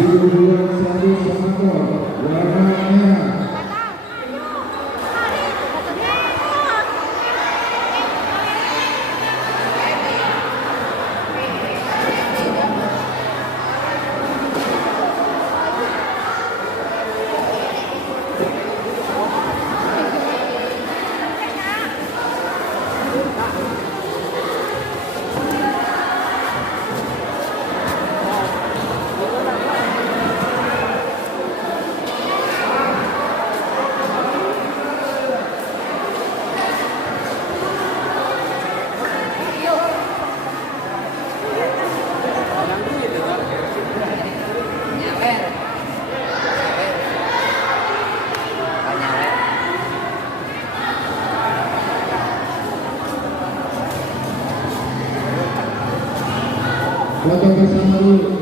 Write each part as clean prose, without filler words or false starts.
Dibuat satu skor warna merah. Foto bersama dulu.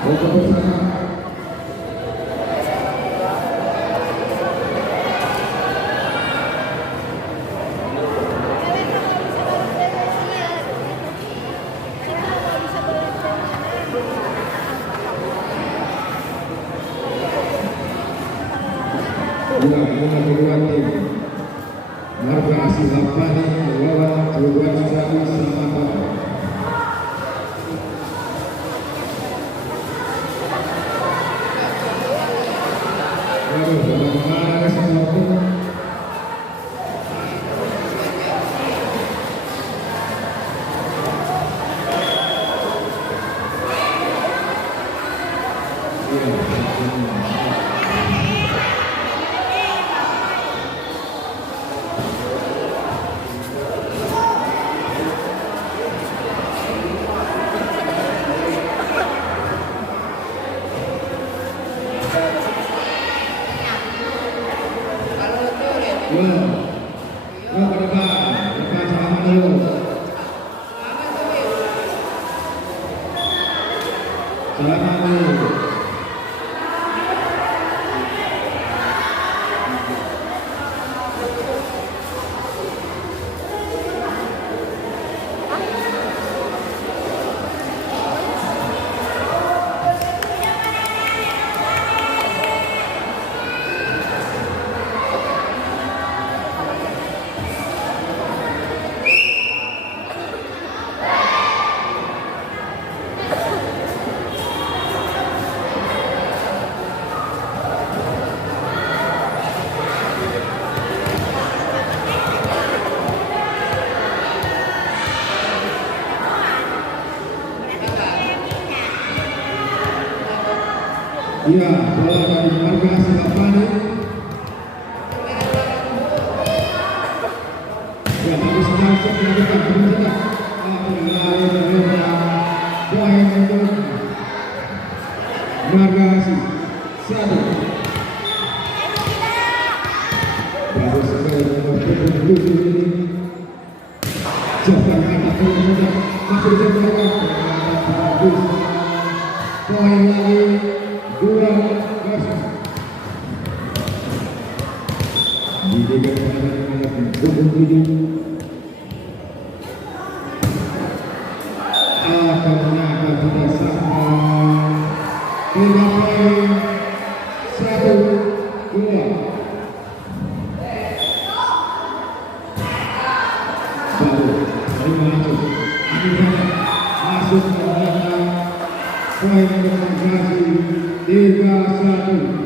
Foto bersama. Dua kedua tim. Marga Asih Lapani melawan Keluar Satu sama Bapak. Bagaimana sesuatu? Iya, bola dari Marga Asih Lapani. Ya, tapi sedang dilakukan penyertaan. Poin untuk Marga Asih. Satu. Baru sekali nomor 77 ini. Jangan kata penyertaan. Masih bisa melakukan. Poin lagi. Dua versus didikan pada hukum tujuh akan menangkan sudah sampai 3 poin 1-2. Baru masuk ke dalam poin konsentrasi 3-1.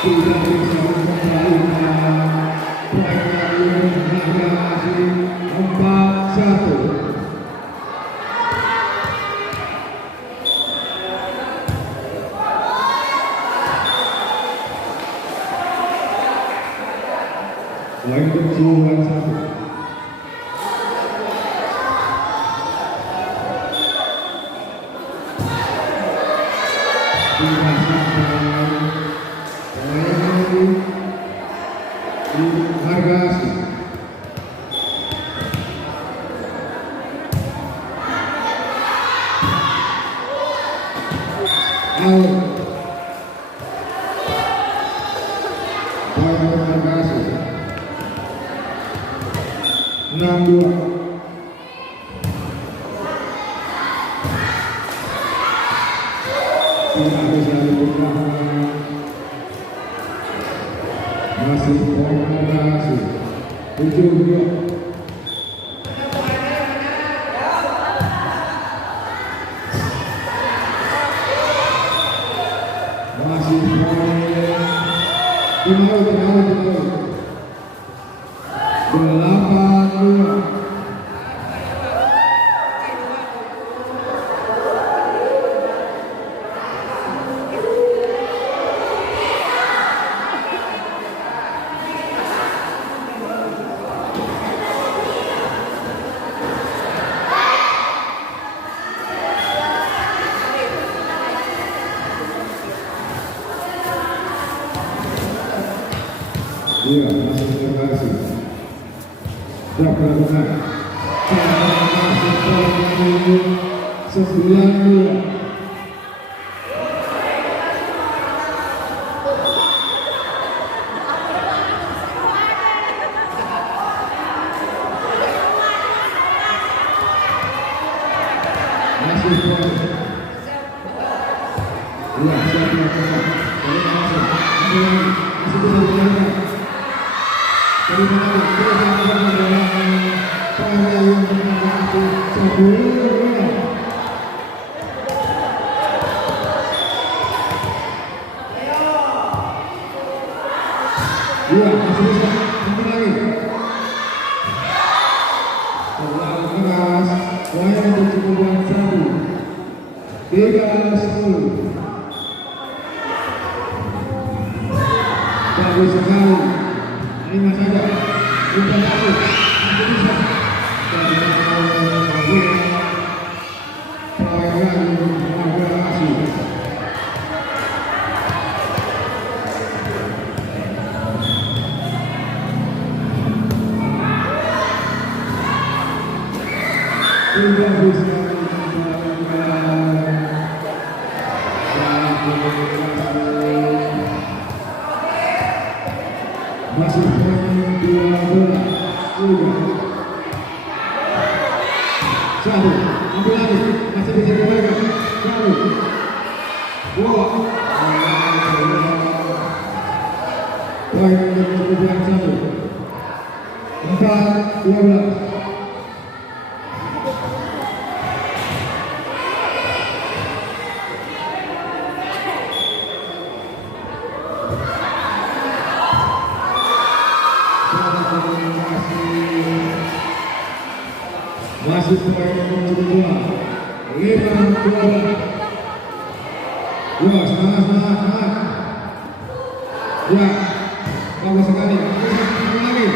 Sudah bisa mengembalikan poin dari Marga Asih 4-1. Poin keseluruhan 1. Marga Asih. Out. Marga Asih. 6-2. Tidak bisa dibuka. Masih poin berhasil 7-2. Masih poin 8-2. Iya, masih berhasil. Sudah berlakukan. Masih poin 9-2. Masih poin. Iya, siap berlakukan. Masih bisa berlakukan. Iya, masih bisa. Ambil lagi. Terlalu keras. Poin untuk keunggulan 1. 3-10. Bagus sekali. 5 saja. Bukan lagi. Masih bisa. Poin lagi. Berhasil. Tidak bisa masih poin 12. Satu, ambil lagi, masih bisa diberikan. 1, 2. Poin untuk keunggulan 1. 4-12. Masih poin nomor 2. 5-12. Wah, semangat. Ya, bagus sekali. Ambil lagi.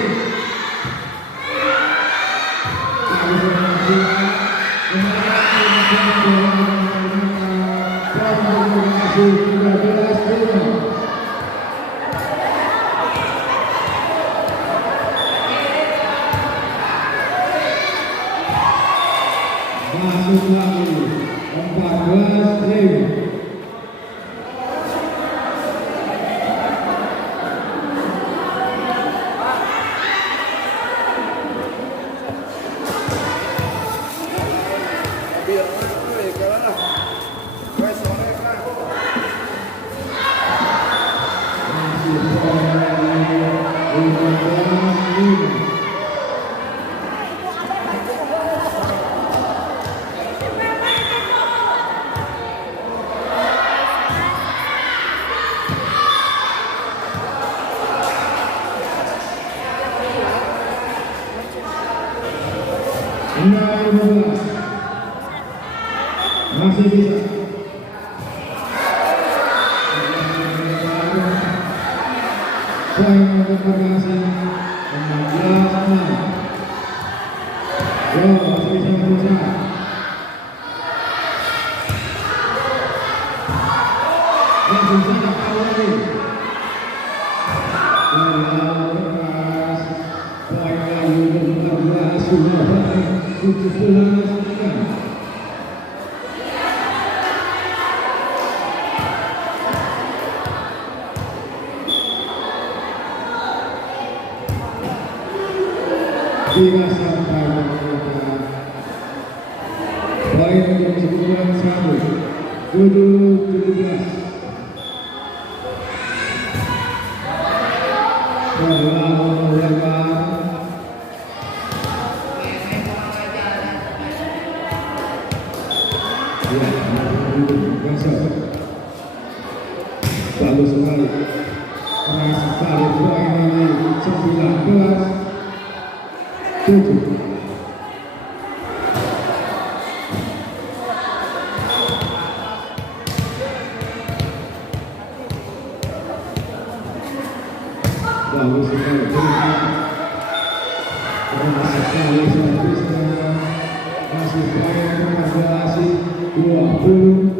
Masuk lagi 14-5. Masih bisa. Poin untuk berhasil 14-6. Yo, masih bisa. Langsung saja kau lagi. Poin lagi untuk berhasil 17-9. Tiga 17. Bola melempar. Ya, bagus sekali. Keras sekali poin ini 19-7. Bagus sekali. Keras sekali servisnya. Masih poin 19-20.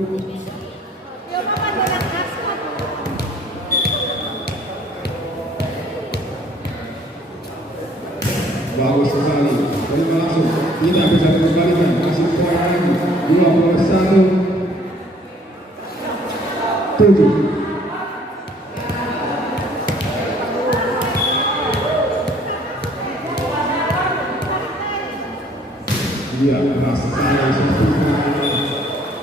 Bagus sekali. Terima langsung. Tidak bisa dikembalikan. Masih poin lagi. 21-7. Dia keras sekali servisnya.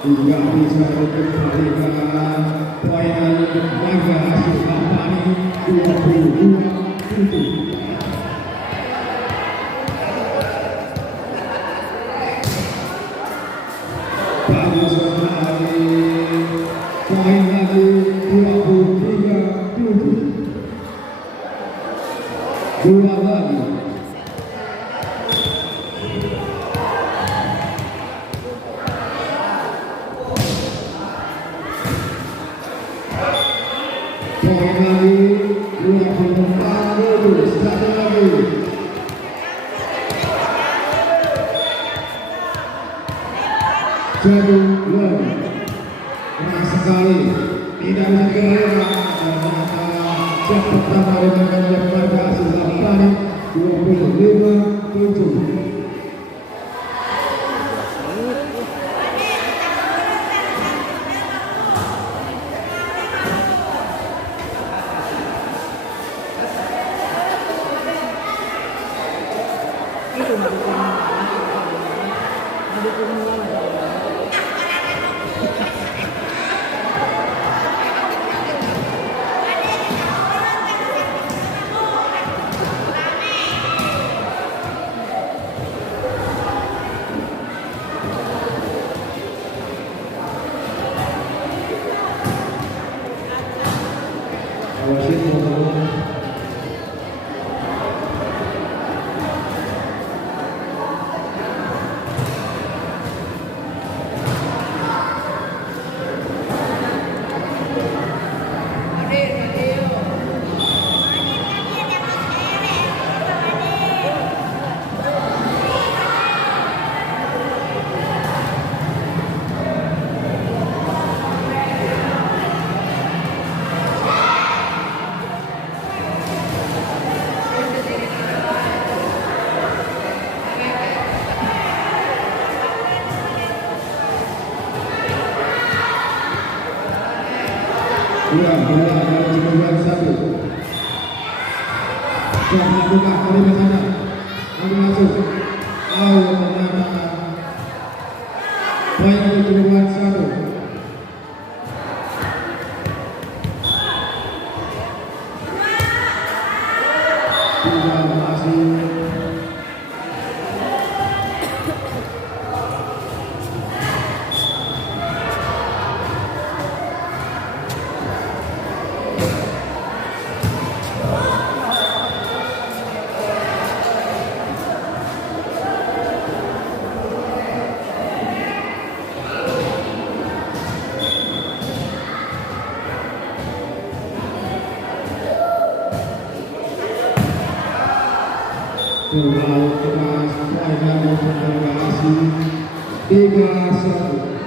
Tidak bisa dikembalikan. Poin lagi untuk Naga hasil Lapani 22-7. Bagus sekali. Poin lagi 23-7. Dua lagi. Poin lagi 24-7. Satu lagi. Satu lagi. Keras sekali. Tidak bisa dikembalikan. Ternyata siap pertama dengan melempar ke hasil Lapani 25-7. Wasit membangun. Bola dari Cirebon 1. Sudah melakukan kali sana. Lalu masuk. Ternyata poin dari Cirebon 1. Tidak masih. Terlalu keras, poinnya mengalasi 3-1.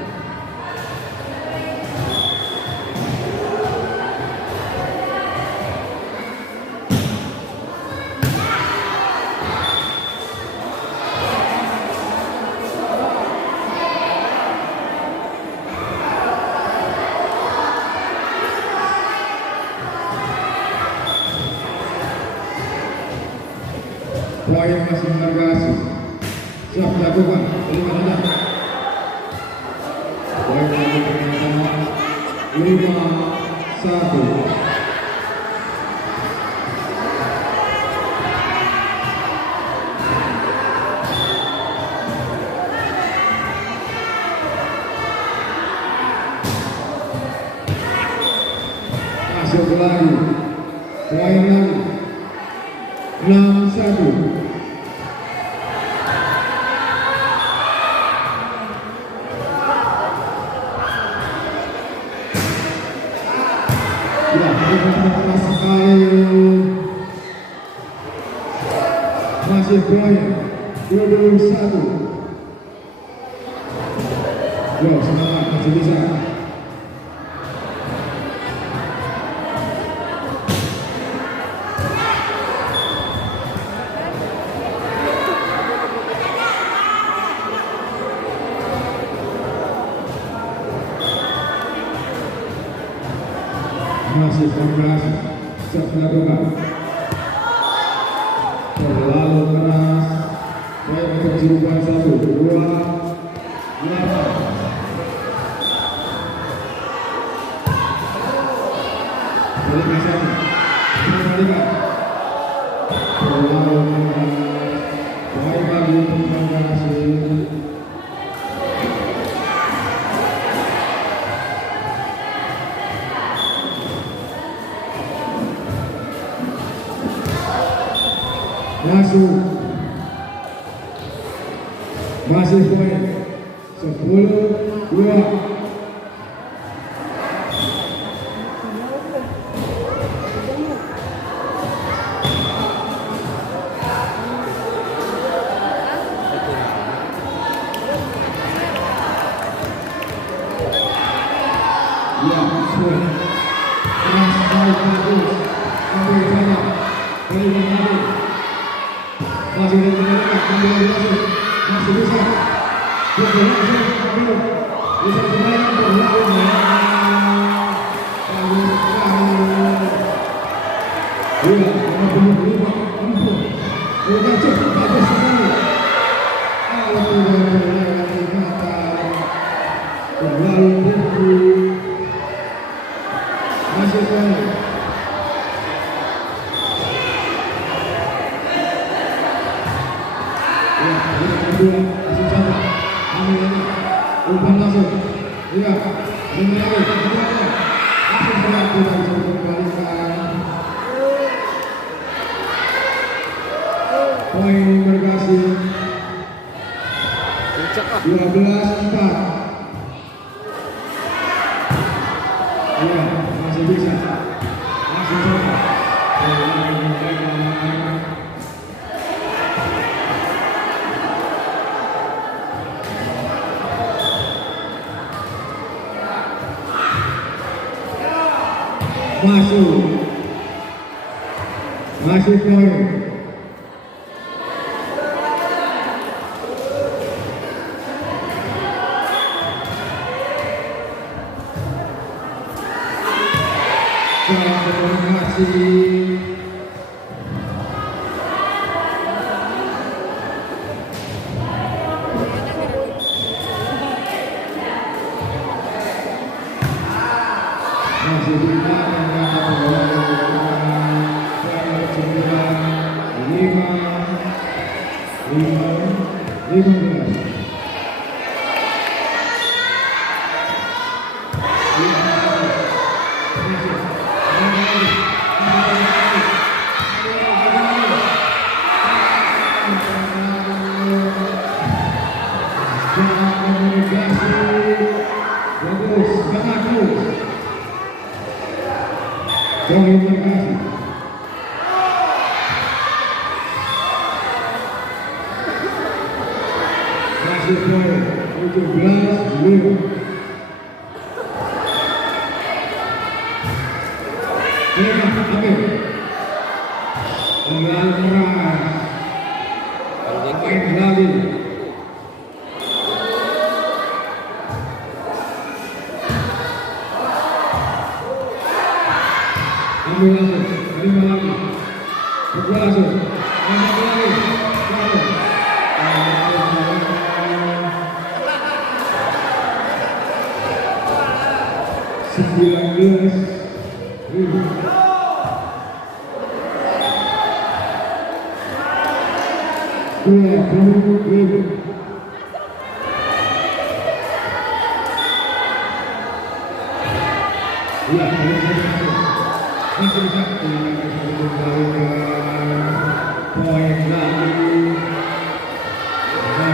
Poin masih mengarasi. Siap dilakukan. Terima kasih. Poin lagi ternyata 5-1. Masuk lagi, poin lagi, 6-1. Ya, kita sekali masih poin 21. Yo, semangat, masih bisa. Masih 19 dilakukan terlalu keras, poin untuk Cirebon 1, 2, 8. Balik ke sana, kembalikan terlalu keras, poin lagi untuk Bangladesh. Masih poin 10-2. Ya, poin keras baik bagus, ambil sana dari Bangladesh. Masih dikembalikan, kembali masih bisa belum bisa kembali berlalu udah cukup bagus sekali. Berlalu masih boleh. Kedua masih sama, ambil ini, umpan langsung, iya, ini lagi, langsung serang, tidak bisa dikembalikan. Poin Bergasi 12-4. Iya, masih bisa, masih sama. Masih poin. Terima kasih. Masih di Masih poin 17-5. Ambil keras, main lagi. Ambil langsung, 5 lagi, 2 langsung, 5 lagi, 1. 19.000. Ya, 20.000. Ya, masih bisa poin lagi.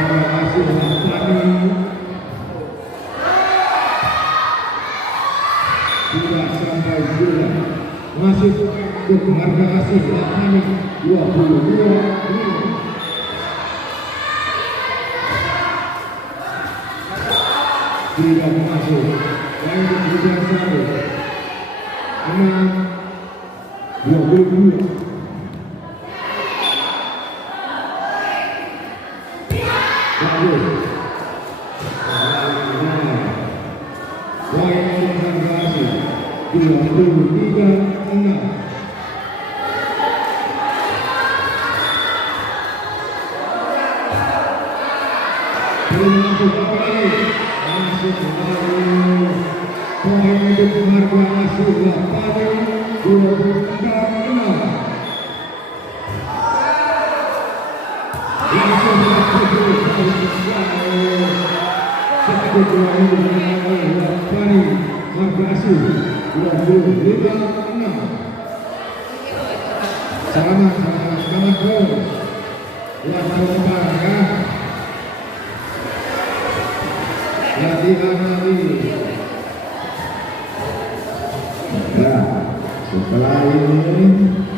Terima kasih Fani. Sudah sampai gula. Masih untuk harga asli Fani 22.000. Tidak masuk. Yang kemudian satu. 22. Bagus. Poin harga asli 23.6. Masuk apa lagi? Masuk baru. Poin untuk harga asli 23.6. Selamat bro. Buat lomba ya. Latihan lagi. Ya, setelah ini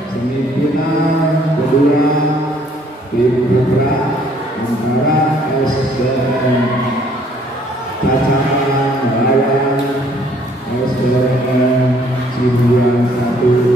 semifinal kedua tim putra antara SDM Pacaman lawan SDM Cibuan 1